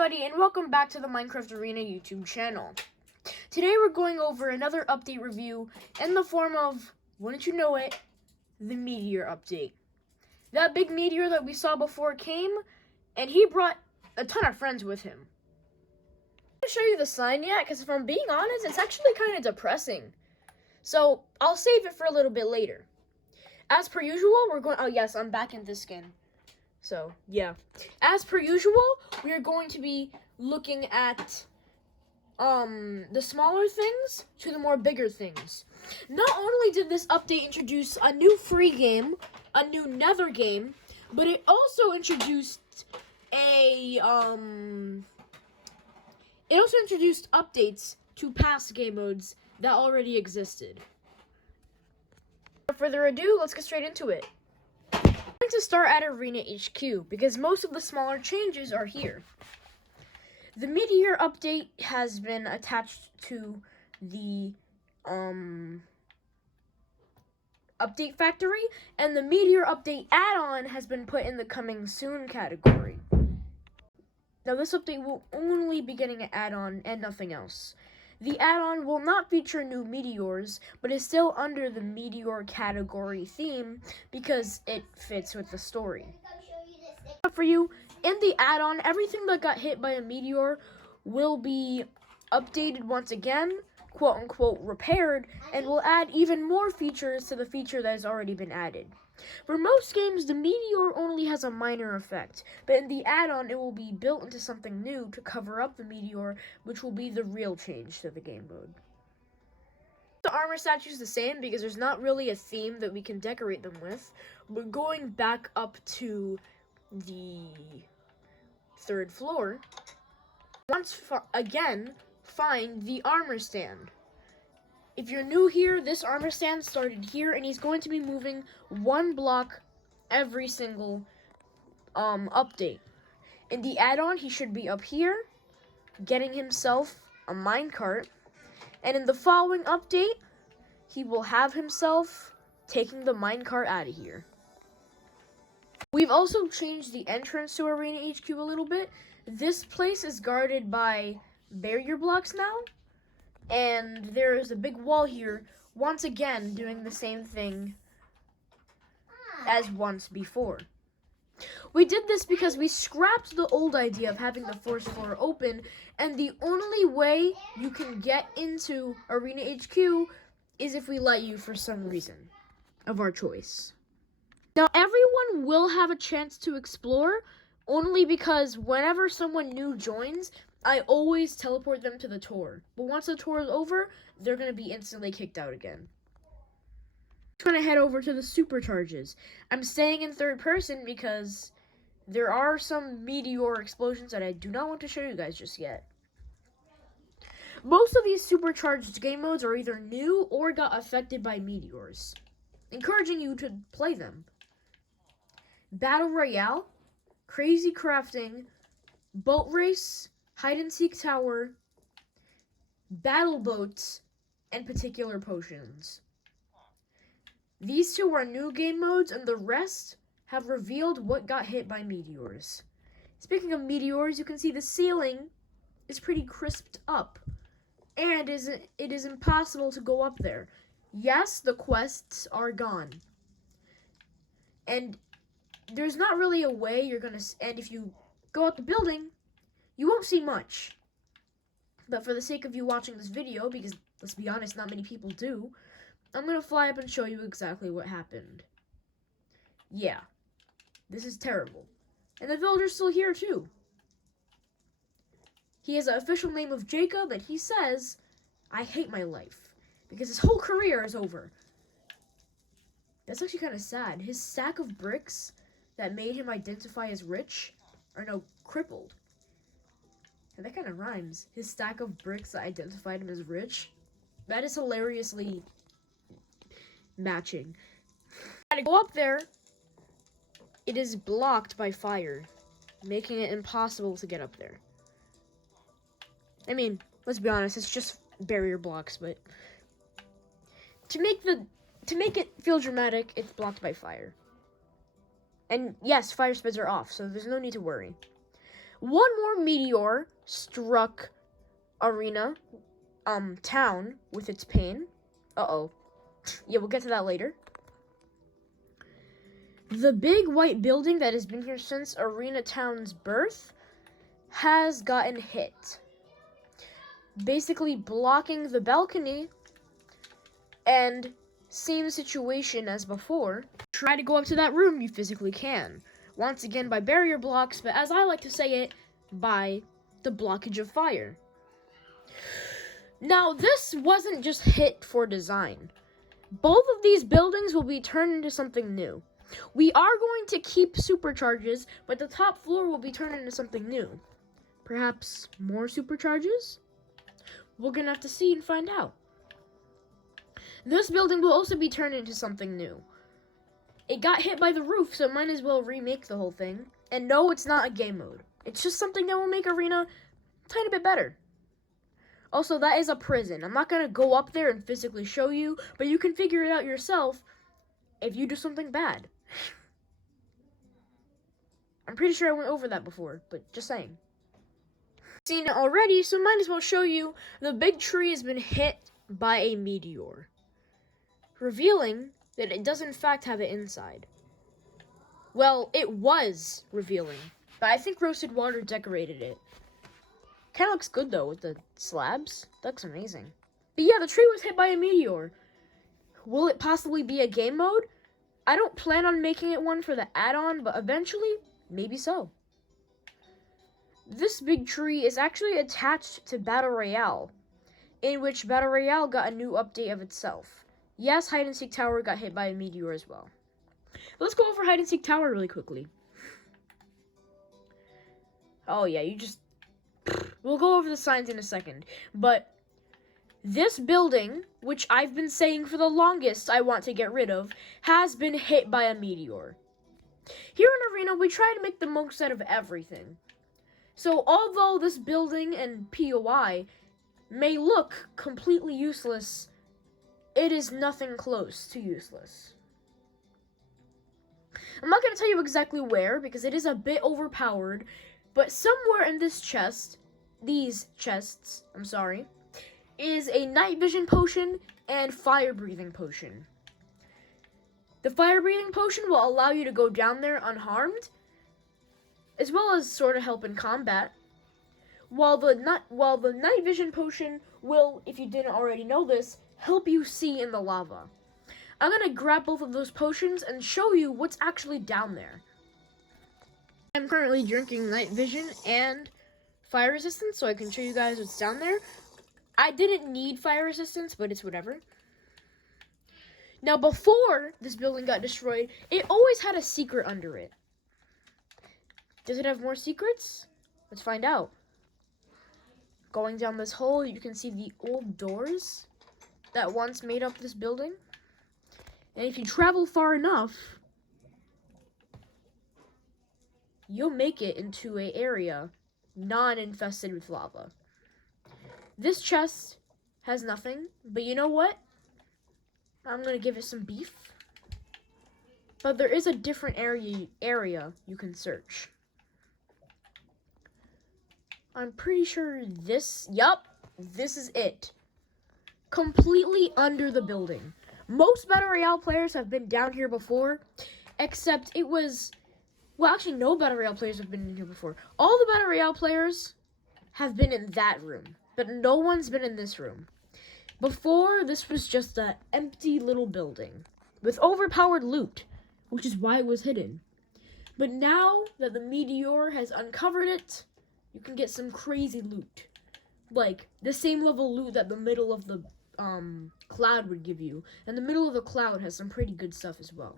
everybody, and welcome back to the Minecraft Arena YouTube channel. Today we're going over another update review in the form of, wouldn't you know it, the meteor update. That big meteor that we saw before came, and he brought a ton of friends with him. I'm not going to show you the sign yet, because if I'm being honest, it's actually kind of depressing. So, I'll save it for a little bit later. As per usual, we're going, oh yes, I'm back in this skin. So, yeah. As per usual, we are going to be looking at the smaller things to the more bigger things. Not only did this update introduce a new free game, a new Nether game, but it also introduced updates to past game modes that already existed. Without further ado, let's get straight into it. I'm going to start at Arena HQ because most of the smaller changes are here. The meteor update has been attached to the update factory, and the meteor update add-on has been put in the coming soon category. Now this update will only be getting an add-on and nothing else. The add-on will not feature new meteors, but is still under the meteor category theme because it fits with the story. For you, in the add-on, everything that got hit by a meteor will be updated once again, quote-unquote repaired, and will add even more features to the feature that has already been added. For most games, the meteor only has a minor effect, but in the add-on, it will be built into something new to cover up the meteor, which will be the real change to the game mode. The armor statue is the same because there's not really a theme that we can decorate them with. We're going back up to the third floor. Once again, find the armor stand. If you're new here, this armor stand started here, and he's going to be moving one block every single update. In the add-on, he should be up here, getting himself a minecart, and in the following update, he will have himself taking the minecart out of here. We've also changed the entrance to Arena HQ a little bit. This place is guarded by barrier blocks now, and there is a big wall here, once again doing the same thing as once before. We did this because we scrapped the old idea of having the first floor open, and the only way you can get into Arena HQ is if we let you for some reason of our choice. Now, everyone will have a chance to explore, only because whenever someone new joins, I always teleport them to the tour. But once the tour is over, they're going to be instantly kicked out again. I'm going to head over to the supercharges. I'm staying in third person because there are some meteor explosions that I do not want to show you guys just yet. Most of these supercharged game modes are either new or got affected by meteors, encouraging you to play them. Battle Royale, Crazy Crafting, Boat Race, Hide and Seek Tower, Battle Boats, and Particular Potions. These two are new game modes, and the rest have revealed what got hit by meteors. Speaking of meteors, you can see the ceiling is pretty crisped up, and it is impossible to go up there. Yes, the quests are gone, and there's not really a way you're gonna, and if you go up the building, you won't see much. But for the sake of you watching this video, because let's be honest, not many people do, I'm gonna fly up and show you exactly what happened. Yeah, this is terrible. And the villager's still here too. He has an official name of Jacob, and he says, "I hate my life," because his whole career is over. That's actually kind of sad. His stack of bricks that made him identify as rich are now crippled. And that kind of rhymes. His stack of bricks that identified him as rich. That is hilariously matching. To go up there, it is blocked by fire, making it impossible to get up there. I mean, let's be honest, it's just barrier blocks, but to make it feel dramatic, it's blocked by fire. And yes, fire speds are off, so there's no need to worry. One more meteor struck arena, town with its pain. Uh-oh. Yeah, we'll get to that later. The big white building that has been here since Arena Town's birth has gotten hit, basically blocking the balcony, and same situation as before. Try to go up to that room, you physically can. Once again by barrier blocks, but as I like to say it, by the blockage of fire. Now, this wasn't just hit for design. Both of these buildings will be turned into something new. We are going to keep supercharges, but the top floor will be turned into something new. Perhaps more supercharges? We're gonna have to see and find out. This building will also be turned into something new. It got hit by the roof, so might as well remake the whole thing. And no, it's not a game mode. It's just something that will make Arena a tiny bit better. Also, that is a prison. I'm not gonna go up there and physically show you, but you can figure it out yourself if you do something bad. I'm pretty sure I went over that before, but just saying. Seen it already, so might as well show you the big tree has been hit by a meteor, revealing that it does in fact have an inside. Well, it was revealing, but I think Roasted Water decorated it. Kind of looks good though with the slabs. That looks amazing. But yeah, the tree was hit by a meteor. Will it possibly be a game mode? I don't plan on making it one for the add-on, but eventually, maybe so. This big tree is actually attached to Battle Royale, in which Battle Royale got a new update of itself. Yes, Hide and Seek Tower got hit by a meteor as well. Let's go over Hide and Seek Tower really quickly. Oh yeah, we'll go over the signs in a second. But this building, which I've been saying for the longest I want to get rid of, has been hit by a meteor. Here in Arena, we try to make the most out of everything. So although this building and POI may look completely useless, it is nothing close to useless. I'm not going to tell you exactly where, because it is a bit overpowered, but somewhere in these chests, is a night vision potion and fire breathing potion. The fire breathing potion will allow you to go down there unharmed, as well as sort of help in combat, while the night vision potion will, if you didn't already know this, help you see in the lava. I'm going to grab both of those potions and show you what's actually down there. I'm currently drinking night vision and fire resistance, so I can show you guys what's down there. I didn't need fire resistance, but it's whatever. Now, before this building got destroyed, it always had a secret under it. Does it have more secrets? Let's find out. Going down this hole, you can see the old doors that once made up this building. And if you travel far enough, you'll make it into an area non-infested with lava. This chest has nothing, but you know what? I'm going to give it some beef. But there is a different area you can search. I'm pretty sure this is it. Completely under the building. Most Battle Royale players have been down here before, except it was, well, actually no Battle Royale players have been in here before. All the Battle Royale players have been in that room, but no one's been in this room. Before, this was just an empty little building with overpowered loot, which is why it was hidden. But now that the meteor has uncovered it, you can get some crazy loot. Like, the same level loot that the middle of the cloud would give you. And the middle of the cloud has some pretty good stuff as well.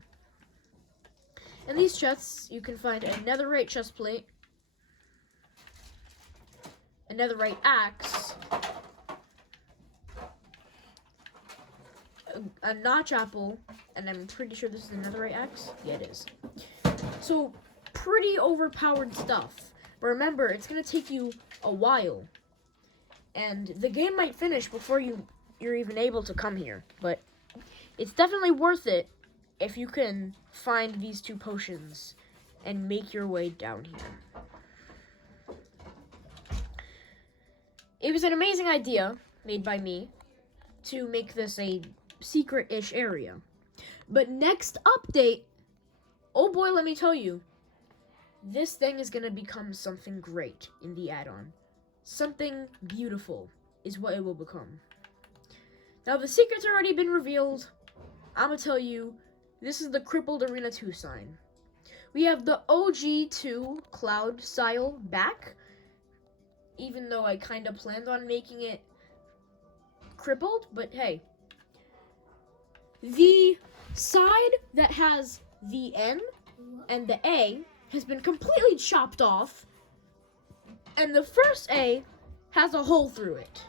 In these chests, you can find a netherite chest plate, a netherite axe, a notch apple, and I'm pretty sure this is a netherite axe. Yeah, it is. So, pretty overpowered stuff. But remember, it's going to take you a while. And the game might finish before you're even able to come here. But it's definitely worth it if you can find these two potions and make your way down here. it was an amazing idea made by me to make this a secret-ish area. But next update, oh boy, let me tell you, this thing is going to become something great in the add-on. Something beautiful is what it will become. Now, the secret's already been revealed. I'm going to tell you, this is the Crippled Arena 2 sign. We have the OG2 cloud style back, even though I kind of planned on making it crippled, but hey. The side that has the N and the A has been completely chopped off, and the first A has a hole through it.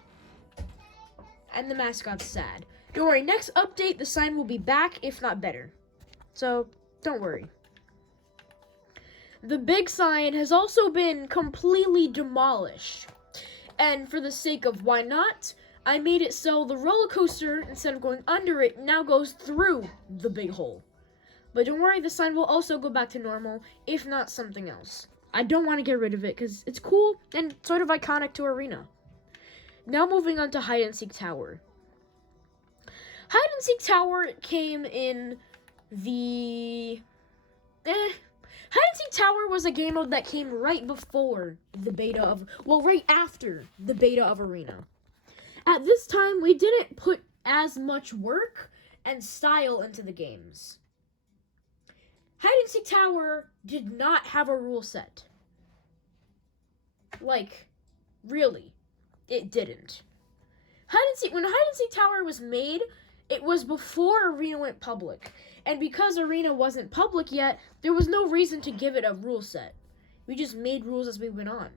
And the mascot's sad. Don't worry, next update, the sign will be back, if not better. So, don't worry. The big sign has also been completely demolished. And for the sake of why not, I made it so the roller coaster, instead of going under it, now goes through the big hole. But don't worry, the sign will also go back to normal, if not something else. I don't want to get rid of it because it's cool and sort of iconic to Arena. Now moving on to Hide and Seek Tower. Hide and Seek Tower came in the... Hide and Seek Tower was a game mode that came right before the beta of... Well, right after the beta of Arena. At this time, we didn't put as much work and style into the games. Hide and Seek Tower did not have a rule set. Like, really, it didn't. When Hide and Seek Tower was made, it was before Arena went public. And because Arena wasn't public yet, there was no reason to give it a rule set. We just made rules as we went on.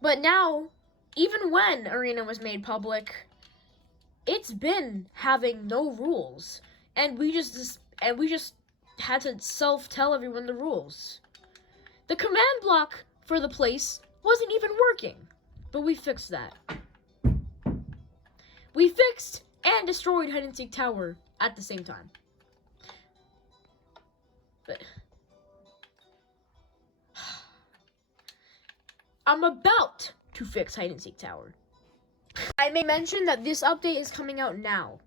But now, even when Arena was made public, it's been having no rules. And we just had to self-tell everyone the rules. The command block for the place wasn't even working, but we fixed that. We fixed and destroyed Hide and Seek Tower at the same time. But I'm about to fix Hide and Seek Tower. I may mention that this update is coming out now.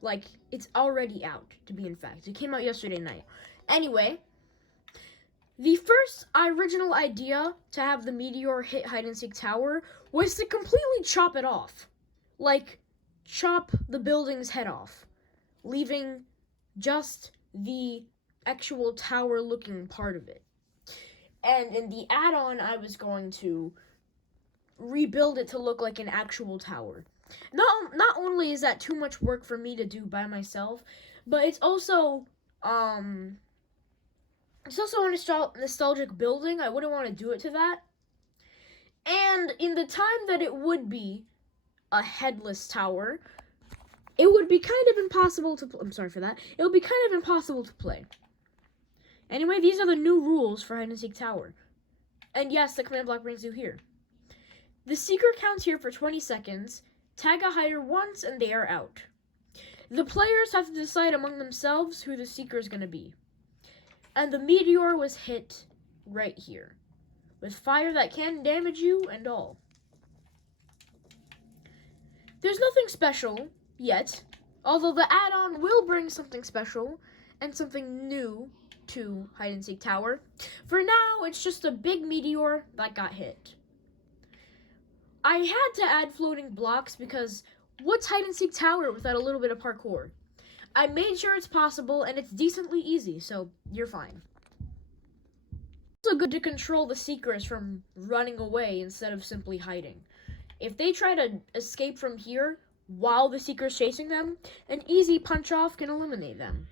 Like, it's already out, to be in fact. It came out yesterday night. Anyway, the first original idea to have the meteor hit Hide and Seek Tower was to completely chop it off. Like, chop the building's head off, leaving just the actual tower-looking part of it. And in the add-on, I was going to rebuild it to look like an actual tower. Not only is that too much work for me to do by myself, but it's also a nostalgic building. I wouldn't want to do it to that. And in the time that it would be a headless tower, it would be kind of impossible to I'm sorry for that. It would be kind of impossible to play. Anyway, these are the new rules for Hide and Seek Tower. And yes, the command block brings you here. The secret counts here for 20 seconds. Tag a hider once and they are out. The players have to decide among themselves who the seeker is going to be. And the meteor was hit right here, with fire that can damage you and all. There's nothing special yet, although the add-on will bring something special and something new to Hide and Seek Tower. For now, it's just a big meteor that got hit. I had to add floating blocks because what's Hide and Seek Tower without a little bit of parkour? I made sure it's possible and it's decently easy, so you're fine. It's also good to control the seekers from running away instead of simply hiding. If they try to escape from here while the seeker's chasing them, an easy punch-off can eliminate them.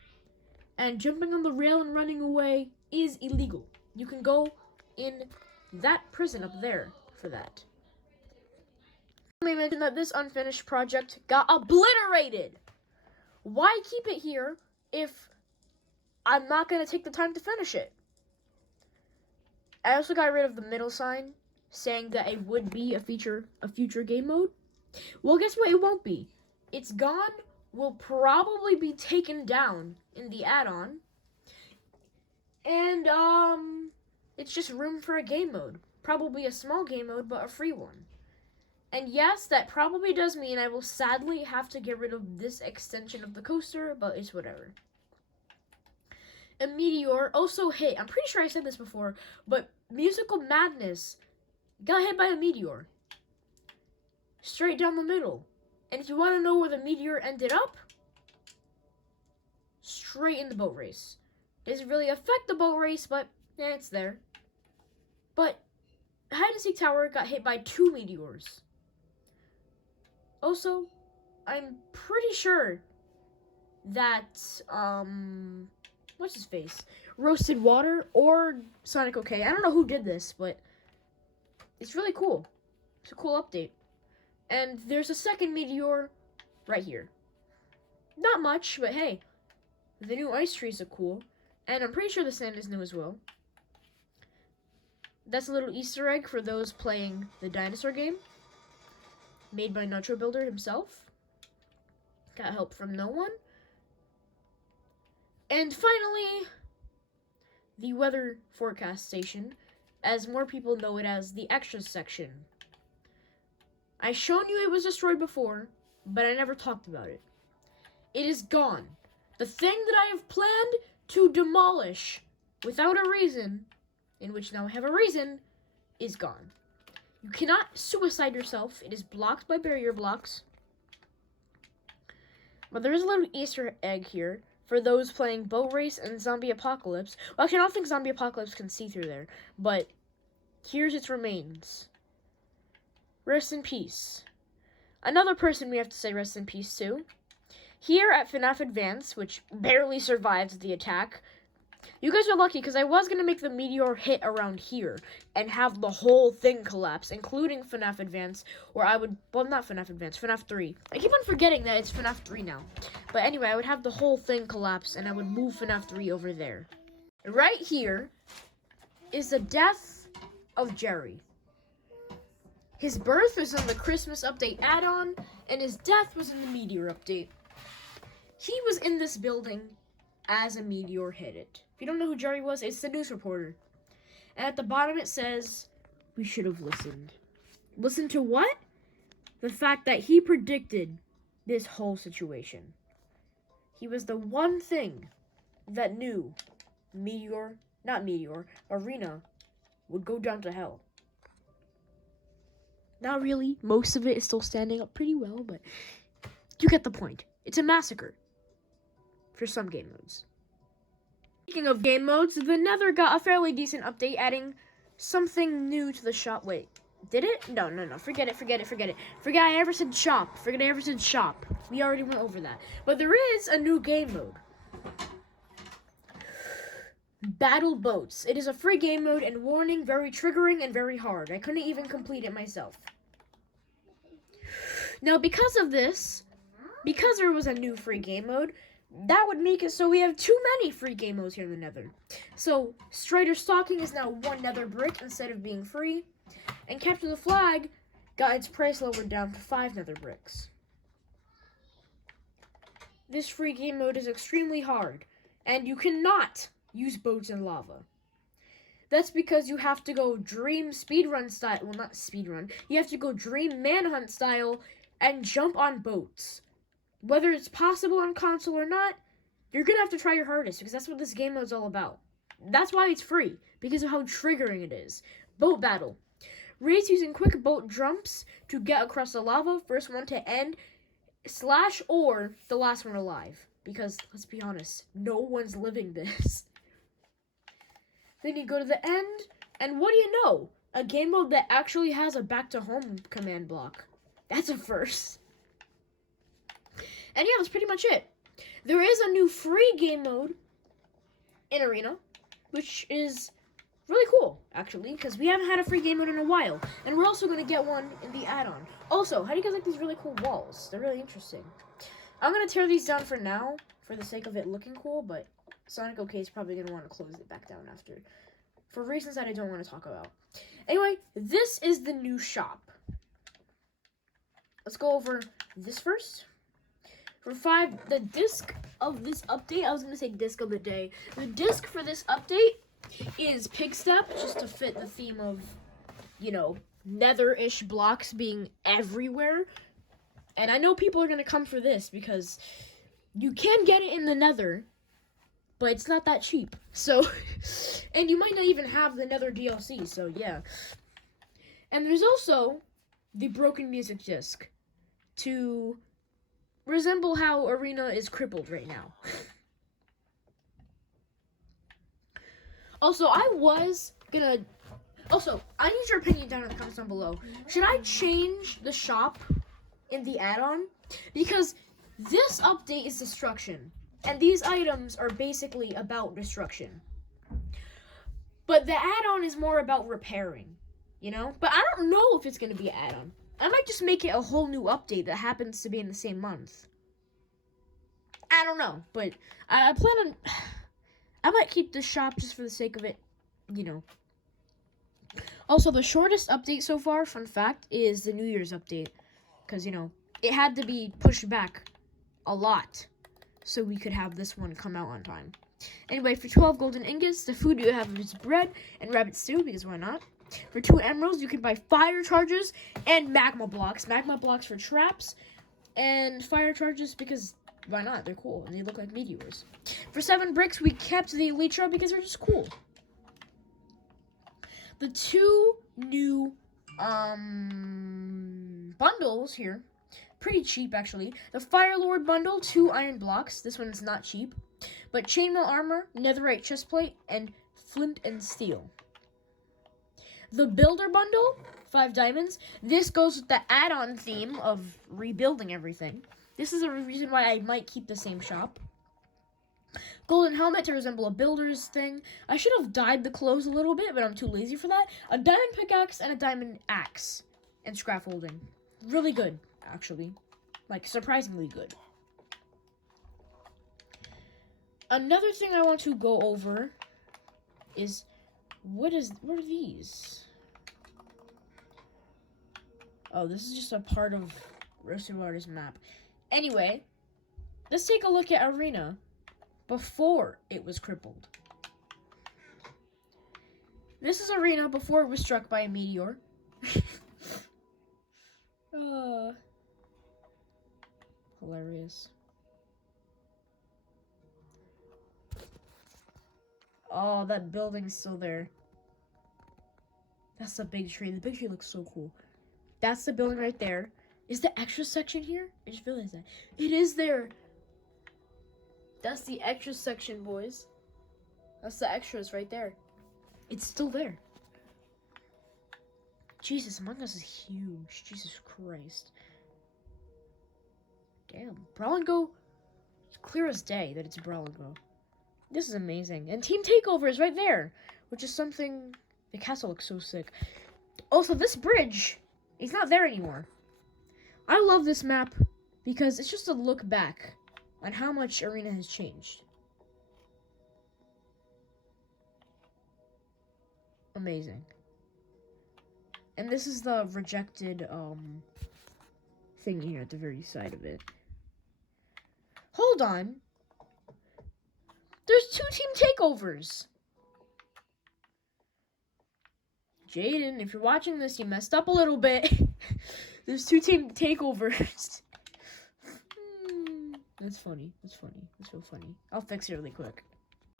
And jumping on the rail and running away is illegal. You can go in that prison up there for that. Let me mention that this unfinished project got obliterated. Why keep it here if I'm not going to take the time to finish it? I also got rid of the middle sign saying that it would be a future game mode. Well, guess what? It won't be. It's gone. Will probably be taken down in the add-on. And it's just room for a game mode. probably a small game mode, but a free one. And yes, that probably does mean I will sadly have to get rid of this extension of the coaster, but it's whatever. A meteor also hit. I'm pretty sure I said this before, but Musical Madness got hit by a meteor. Straight down the middle. And if you want to know where the meteor ended up, straight in the boat race. Doesn't really affect the boat race, but yeah, it's there. But Hide and Seek Tower got hit by 2 meteors. Also, I'm pretty sure that, what's his face? Roasted Water or Sonic OK. I don't know who did this, but it's really cool. It's a cool update. And there's a second meteor right here. Not much, but hey, the new ice trees are cool. And I'm pretty sure the sand is new as well. That's a little Easter egg for those playing the dinosaur game. Made by Nacho Builder himself. Got help from no one. And finally, the weather forecast station, as more people know it as the extras section. I shown you it was destroyed before, but I never talked about it. It is gone. The thing that I have planned to demolish without a reason, in which now I have a reason, is gone. You cannot suicide yourself. It is blocked by barrier blocks. But there is a little Easter egg here for those playing Boat Race and Zombie Apocalypse. Well, actually, I don't think Zombie Apocalypse can see through there, but here's its remains. Rest in peace. Another person we have to say rest in peace to. Here at FNAF Advance, which barely survived the attack. You guys are lucky because I was going to make the meteor hit around here and have the whole thing collapse, including FNAF Advance, where I would, well, not FNAF Advance, FNAF 3. I keep on forgetting that it's FNAF 3 now. But anyway, I would have the whole thing collapse and I would move FNAF 3 over there. Right here is the death of Jerry. His birth was in the Christmas Update add-on, and his death was in the Meteor Update. He was in this building as a meteor hit it. If you don't know who Jerry was, it's the news reporter. And at the bottom it says, we should have listened. Listen to what? The fact that he predicted this whole situation. He was the one thing that knew Arena would go down to hell. Not really. Most of it is still standing up pretty well, but you get the point. It's a massacre for some game modes. Speaking of game modes, the Nether got a fairly decent update, adding something new to the shop. Wait, did it? No. Forget it. Forget I ever said shop. Forget I ever said shop. We already went over that. But there is a new game mode. Battle Boats. It is a free game mode, and warning, very triggering and very hard. I couldn't even complete it myself. Now, because of this, because there was a new free game mode, that would make it so we have too many free game modes here in the Nether. So, Strider Stalking is now 1 Nether brick instead of being free, and Capture the Flag got its price lowered down to 5 Nether bricks. This free game mode is extremely hard, and you cannot use boats in lava. That's because you have to go Dream Speedrun style, well, not Speedrun, you have to go Dream Manhunt style and jump on boats. Whether it's possible on console or not, you're gonna have to try your hardest because that's what this game mode's all about. That's why it's free, because of how triggering it is. Boat battle. Race using quick boat jumps to get across the lava, first one to end, / or the last one alive. Because, let's be honest, no one's living this. Then you go to the end, and what do you know? A game mode that actually has a back to home command block. That's a first. And yeah, that's pretty much it. There is a new free game mode in Arena, which is really cool, actually, because we haven't had a free game mode in a while. And we're also going to get one in the add-on. Also, how do you guys like these really cool walls? They're really interesting. I'm going to tear these down for now, for the sake of it looking cool, but Sonic OK is probably going to want to close it back down after, for reasons that I don't want to talk about. Anyway, this is the new shop. Let's go over this first. For 5, the disc of this update, I was going to say disc of the day. The disc for this update is Pig Step, just to fit the theme of nether-ish blocks being everywhere. And I know people are going to come for this because you can get it in the nether, but it's not that cheap. So, and you might not even have the nether DLC, so yeah. And there's also the broken music disc to resemble how Arena is crippled right now. Also, I need your opinion down in the comments down below. Should I change the shop in the add-on? Because this update is destruction, and these items are basically about destruction. But the add-on is more about repairing, But I don't know if it's going to be an add-on. I might just make it a whole new update that happens to be in the same month. I don't know, but I plan on... I might keep the shop just for the sake of it, Also, the shortest update so far, fun fact, is the New Year's update. Because, it had to be pushed back a lot so we could have this one come out on time. Anyway, for 12 golden ingots, the food you have is bread and rabbit stew, because why not? For 2 emeralds, you can buy fire charges and magma blocks. Magma blocks for traps and fire charges because why not? They're cool and they look like meteors. For 7 bricks, we kept the elytra because they're just cool. The 2 new bundles here, pretty cheap actually. The Fire Lord bundle, 2 iron blocks. This one's not cheap. But chainmail armor, netherite chestplate, and flint and steel. The builder bundle, 5 diamonds. This goes with the add-on theme of rebuilding everything. This is a reason why I might keep the same shop. Golden helmet to resemble a builder's thing. I should have dyed the clothes a little bit, but I'm too lazy for that. A diamond pickaxe and a diamond axe. And scaffolding. Really good, actually. Like, surprisingly good. Another thing I want to go over is, what are these? Oh, this is just a part of Reveiw's map. Anyway, let's take a look at Arena before it was crippled. This is Arena before it was struck by a meteor. Hilarious. Oh, that building's still there. That's the big tree. The big tree looks so cool. That's the building right there. Is the extra section here? I just realized that. It is there. That's the extra section, boys. That's the extras right there. It's still there. Jesus, Among Us is huge. Jesus Christ. Damn. Brawl and Go. It's clear as day that it's Brawl and Go. This is amazing. And Team Takeover is right there, which is something... The castle looks so sick. Also, this bridge is not there anymore. I love this map because it's just a look back on how much Arena has changed. Amazing. And this is the rejected thing here at the very side of it. Hold on. There's 2 team takeovers. Jaden, if you're watching this, you messed up a little bit. There's 2 team takeovers. That's funny. That's funny. That's real funny. I'll fix it really quick.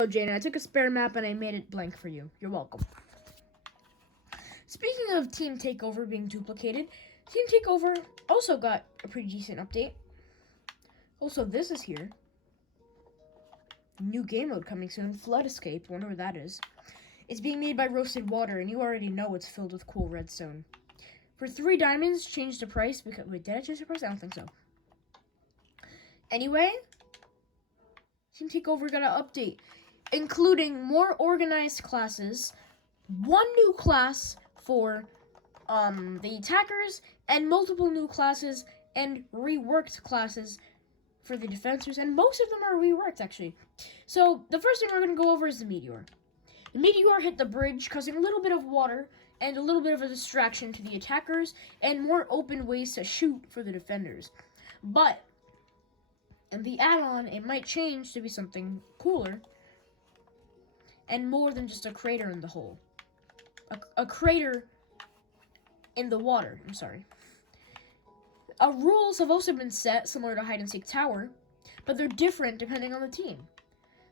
Oh, Jaden, I took a spare map and I made it blank for you. You're welcome. Speaking of Team Takeover being duplicated, Team Takeover also got a pretty decent update. Also, this is here. New game mode coming soon. Flood Escape. Wonder what that is. It's being made by Roasted Water, and you already know it's filled with cool redstone. For 3 diamonds, change the price because... Wait, did I change the price? I don't think so. Anyway, Team Takeover got an update, including more organized classes, 1 new class for the attackers, and multiple new classes and reworked classes for the defenders, and most of them are reworked, actually. So, the first thing we're going to go over is the meteor. The meteor hit the bridge, causing a little bit of water and a little bit of a distraction to the attackers, and more open ways to shoot for the defenders. But, in the add-on, it might change to be something cooler, and more than just a crater in the hole. A crater in the water. I'm sorry. Rules have also been set similar to hide and seek tower, but they're different depending on the team.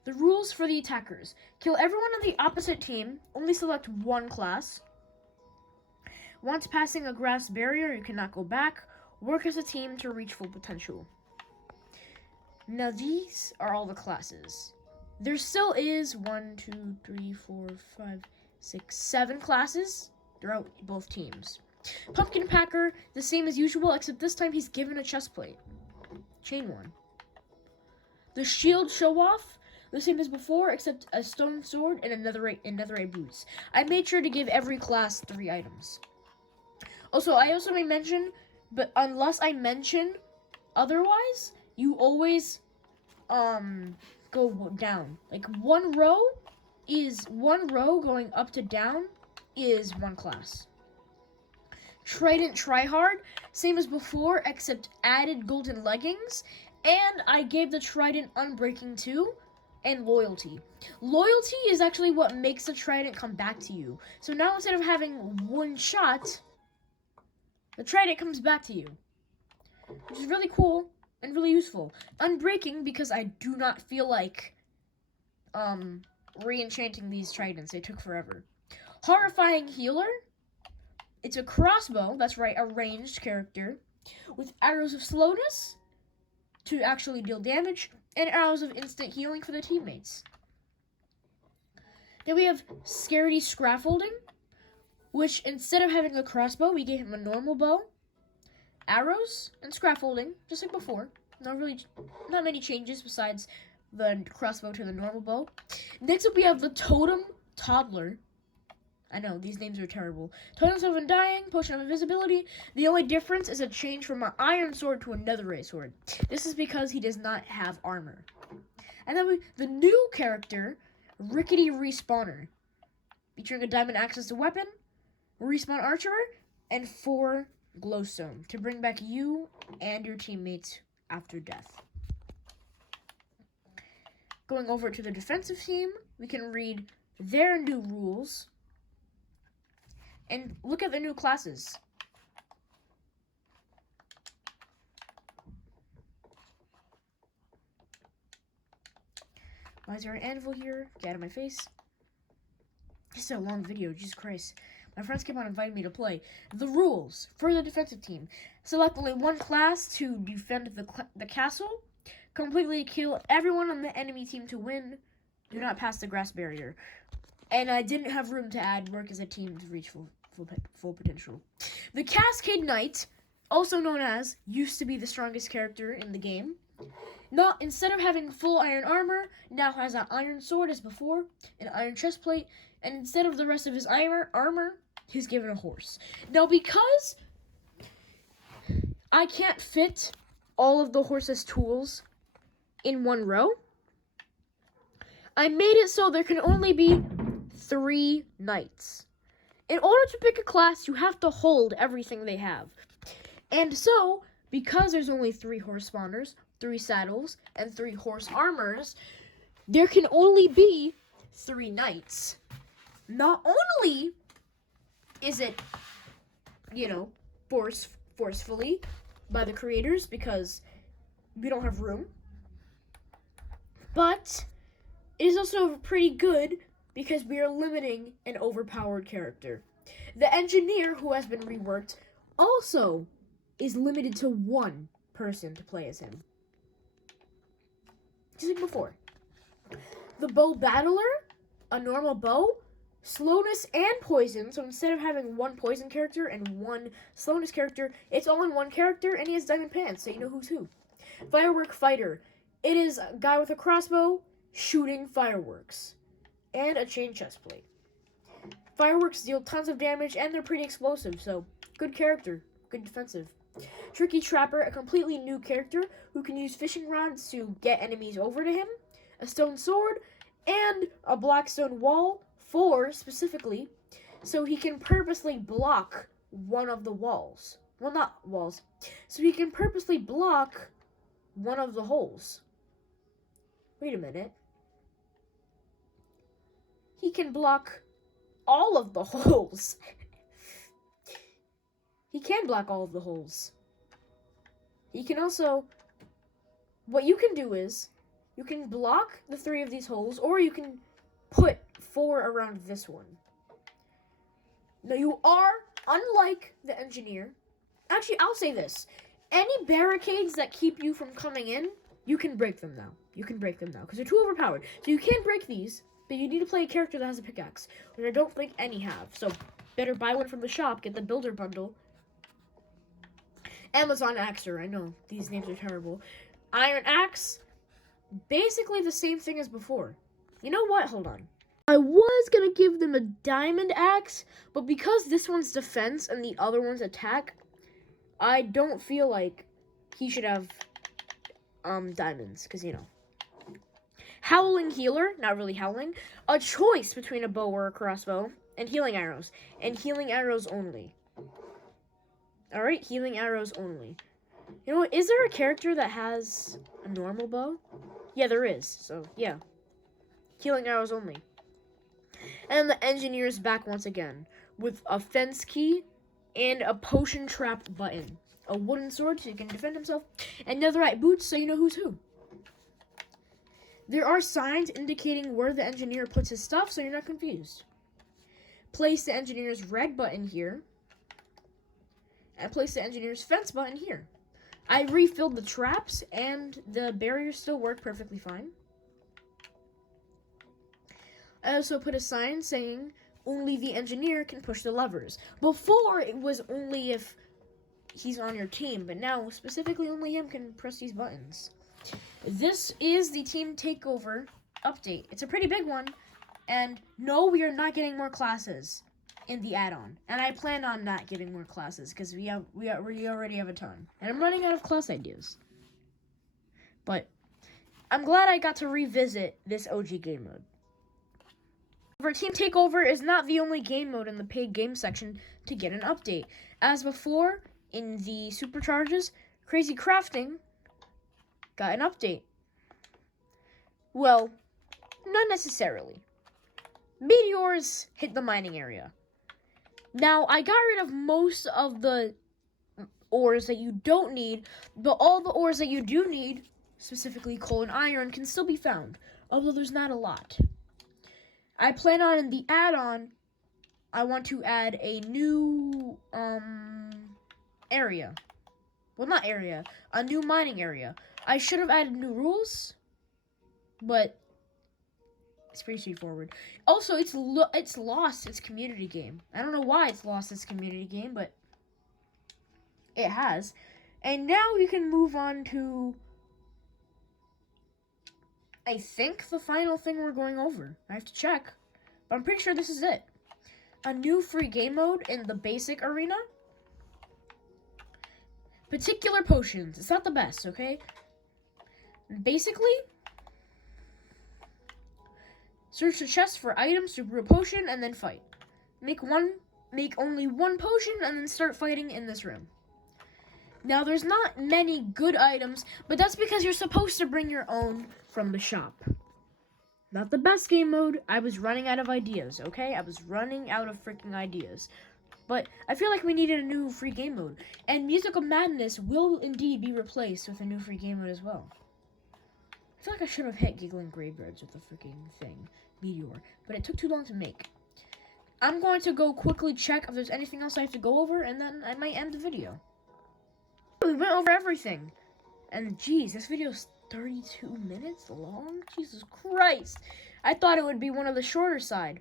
The rules for the attackers: kill everyone on the opposite team, only select one class. Once passing a grass barrier, you cannot go back. Work as a team to reach full potential. Now these are all the classes. There still is 1, 2, 3, 4, 5, 6, 7 classes throughout both teams. Pumpkin Packer, the same as usual, except this time he's given a chest plate. Chain 1. The Shield Show Off, the same as before, except a stone sword and netherite boots. I made sure to give every class 3 items. Also, I also may mention, but unless I mention otherwise, you always go down. Like one row going up to down is one class. Trident Tryhard, same as before, except added golden leggings, and I gave the Trident Unbreaking 2 and Loyalty. Loyalty is actually what makes the Trident come back to you. So now instead of having one shot, the Trident comes back to you, which is really cool and really useful. Unbreaking, because I do not feel like re-enchanting these Tridents. They took forever. Horrifying Healer. It's a crossbow, that's right, a ranged character, with arrows of slowness to actually deal damage, and arrows of instant healing for the teammates. Then we have Scaredy Scaffolding, which instead of having a crossbow, we gave him a normal bow, arrows, and scaffolding, just like before. Not many changes besides the crossbow to the normal bow. Next up, we have the Totem Toddler. I know, these names are terrible. Totems of Undying, Potion of Invisibility. The only difference is a change from an iron sword to a netherite sword. This is because he does not have armor. And then the new character, Rickety Respawner, featuring a diamond axe as a weapon, respawn archer, and 4 glowstone to bring back you and your teammates after death. Going over to the defensive team, we can read their new rules and look at the new classes. Why is there an anvil here? Get out of my face. This is a long video, Jesus Christ. My friends keep on inviting me to play. The rules for the defensive team. Select only one class to defend the castle. Completely kill everyone on the enemy team to win. Do not pass the grass barrier. And I didn't have room to add work as a team to reach full potential. The Cascade Knight, also known as, used to be the strongest character in the game. Instead of having full iron armor, now has an iron sword as before, an iron chest plate, and instead of the rest of his armor, he's given a horse. Now, because I can't fit all of the horse's tools in one row, I made it so there can only be 3 knights. In order to pick a class, you have to hold everything they have. And so, because there's only 3 horse spawners, 3 saddles, and 3 horse armors, there can only be 3 knights. Not only is it, forcefully by the creators because we don't have room, but it is also pretty good because we are limiting an overpowered character. The engineer, who has been reworked, also is limited to 1 person to play as him. Just like before. The bow battler, a normal bow, slowness and poison. So instead of having 1 poison character and 1 slowness character, it's all in 1 character, and he has diamond pants, so you know who's who. Firework fighter. It is a guy with a crossbow shooting fireworks. And a chain chest plate. Fireworks deal tons of damage, and they're pretty explosive, so good character, good defensive. Tricky Trapper, a completely new character who can use fishing rods to get enemies over to him, a stone sword, and a black stone wall, 4 specifically, so he can purposely block one of the walls. Well, not walls. So he can purposely block one of the holes. Wait a minute. He can block all of the holes. he can block all of the holes. He can also, what you can do is, you can block the 3 of these holes, or you can put 4 around this one. Now you are, unlike the engineer, actually I'll say this, any barricades that keep you from coming in, you can break them now. You can break them now, because they're too overpowered. So you can't break these, but you need to play a character that has a pickaxe, which I don't think any have. So better buy one from the shop, get the builder bundle. Amazon Axer, I know, these names are terrible. Iron Axe, basically the same thing as before. You know what? Hold on. I was going to give them a diamond axe, but because this one's defense and the other one's attack, I don't feel like he should have diamonds, because, you know. Howling Healer, not really howling. A choice between a bow or a crossbow, and healing arrows. And healing arrows only. Alright, healing arrows only. You know what, is there a character that has a normal bow? Yeah, there is, so yeah. Healing arrows only. And the engineer's back once again, with a fence key and a potion trap button. A wooden sword so he can defend himself, and netherite boots so you know who's who. There are signs indicating where the engineer puts his stuff so you're not confused. Place the engineer's red button here, and place the engineer's fence button here. I refilled the traps, and the barriers still work perfectly fine. I also put a sign saying only the engineer can push the levers. Before, it was only if he's on your team, but now specifically only him can press these buttons. This is the team takeover update. It's a pretty big one, and no, we are not getting more classes in the add-on, and I plan on not giving more classes because we already have a ton, and I'm running out of class ideas. But I'm glad I got to revisit this OG game mode. However, Team Takeover is not the only game mode in the paid game section to get an update. As before, in the supercharges, Crazy Crafting got an update. Well, not necessarily. Meteors hit the mining area. Now, I got rid of most of the ores that you don't need, but all the ores that you do need, specifically coal and iron, can still be found, although there's not a lot. I plan on, in the add-on, I want to add a new, area. Well, not area, a new mining area. I should have added new rules, but it's pretty straightforward. Also, it's lost its community game. I don't know why it's lost its community game, but it has. And now we can move on to, I think, the final thing we're going over. I have to check, but I'm pretty sure this is it. A new free game mode in the basic arena. Particular potions. It's not the best, okay? Basically, search the chest for items to brew a potion and then fight. Make only one potion and then start fighting in this room. Now, there's not many good items, but that's because you're supposed to bring your own from the shop. Not the best game mode. I was running out of ideas, okay? I was running out of freaking ideas. But I feel like we needed a new free game mode. And Musical Madness will indeed be replaced with a new free game mode as well. I feel like I should have hit Giggling Graveyards with the freaking thing, Meteor, but it took too long to make. I'm going to go quickly check if there's anything else I have to go over, and then I might end the video. We went over everything. And geez, this video is 32 minutes long? Jesus Christ. I thought it would be one of the shorter side.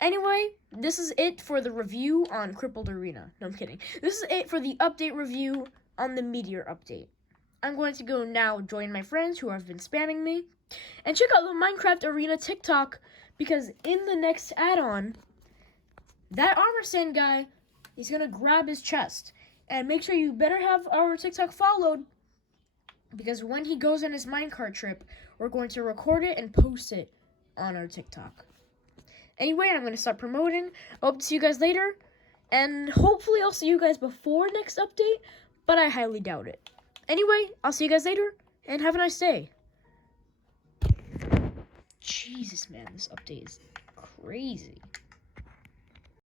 Anyway, this is it for the review on Crippled Arena. No, I'm kidding. This is it for the update review on the Meteor update. I'm going to go now join my friends who have been spamming me. And check out the Minecraft Arena TikTok, because in the next add-on, that armor stand guy is going to grab his chest. And make sure you better have our TikTok followed, because when he goes on his minecart trip, we're going to record it and post it on our TikTok. Anyway, I'm going to start promoting. I hope to see you guys later. And hopefully I'll see you guys before next update, but I highly doubt it. Anyway, I'll see you guys later, and have a nice day. Jesus, man, this update is crazy.